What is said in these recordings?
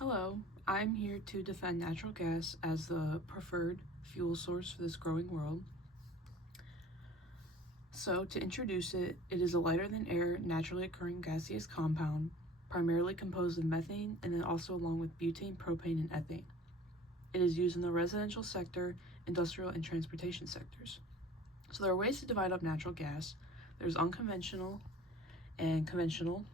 Hello, I'm here to defend natural gas as the preferred fuel source for this growing world. So, to introduce it, it is a lighter than air, naturally occurring gaseous compound, primarily composed of methane and then also along with butane, propane, and ethane. It is used in the residential sector, industrial, and transportation sectors. So, there are ways to divide up natural gas. There's unconventional and conventional.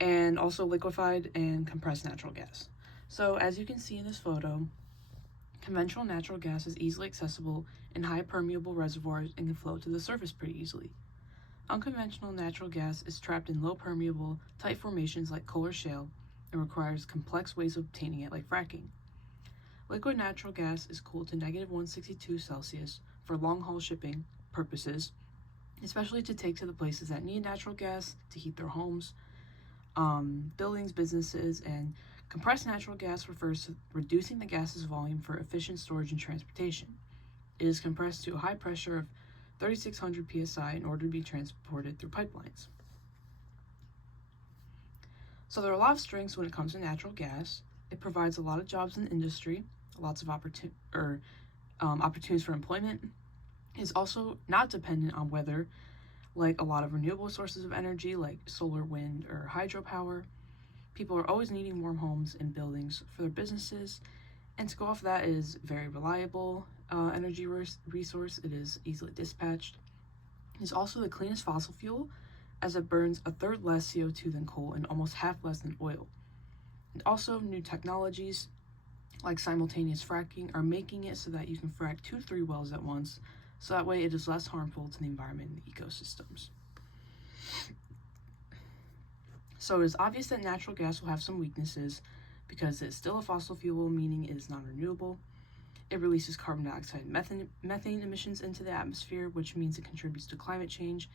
And also liquefied and compressed natural gas. So as you can see in this photo, conventional natural gas is easily accessible in high permeable reservoirs and can flow to the surface pretty easily. Unconventional natural gas is trapped in low permeable, tight formations like coal or shale and requires complex ways of obtaining it like fracking. Liquid natural gas is cooled to negative 162 Celsius for long haul shipping purposes, especially to take to the places that need natural gas to heat their homes, buildings, businesses, and compressed natural gas refers to reducing the gas's volume for efficient storage and transportation. It is compressed to a high pressure of 3,600 psi in order to be transported through pipelines. So there are a lot of strengths when it comes to natural gas. It provides a lot of jobs in the industry, lots of opportunities for employment. It's also not dependent on weather, like a lot of renewable sources of energy like solar, wind, or hydropower. People are always needing warm homes and buildings for their businesses, and to go off that, it is very reliable energy resource. It is easily dispatched. It's also the cleanest fossil fuel, as it burns a third less CO2 than coal and almost half less than oil. And also, new technologies like simultaneous fracking are making it so that you can frack 2 to 3 wells at once, so that way it is less harmful to the environment and the ecosystems. So it is obvious that natural gas will have some weaknesses because it's still a fossil fuel, meaning it is non-renewable. It releases carbon dioxide and methane emissions into the atmosphere, which means it contributes to climate change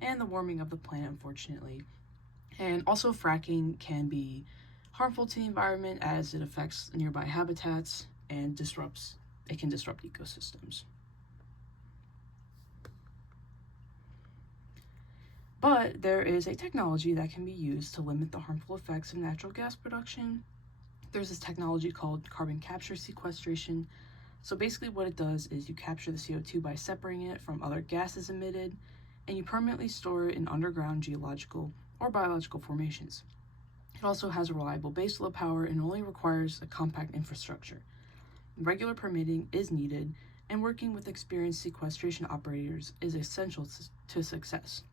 and the warming of the planet, unfortunately. And also, fracking can be harmful to the environment as it affects nearby habitats and it can disrupt ecosystems. But there is a technology that can be used to limit the harmful effects of natural gas production. There's this technology called carbon capture sequestration. So basically what it does is you capture the CO2 by separating it from other gases emitted, and you permanently store it in underground geological or biological formations. It also has a reliable baseload power and only requires a compact infrastructure. Regular permitting is needed, and working with experienced sequestration operators is essential to success.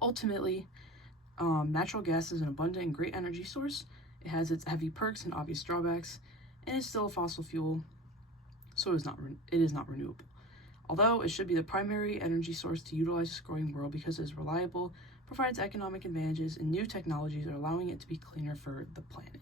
Ultimately, natural gas is an abundant and great energy source. It has its heavy perks and obvious drawbacks, and is still a fossil fuel, so it is not renewable. Although it should be the primary energy source to utilize this growing world because it is reliable, provides economic advantages, and new technologies are allowing it to be cleaner for the planet.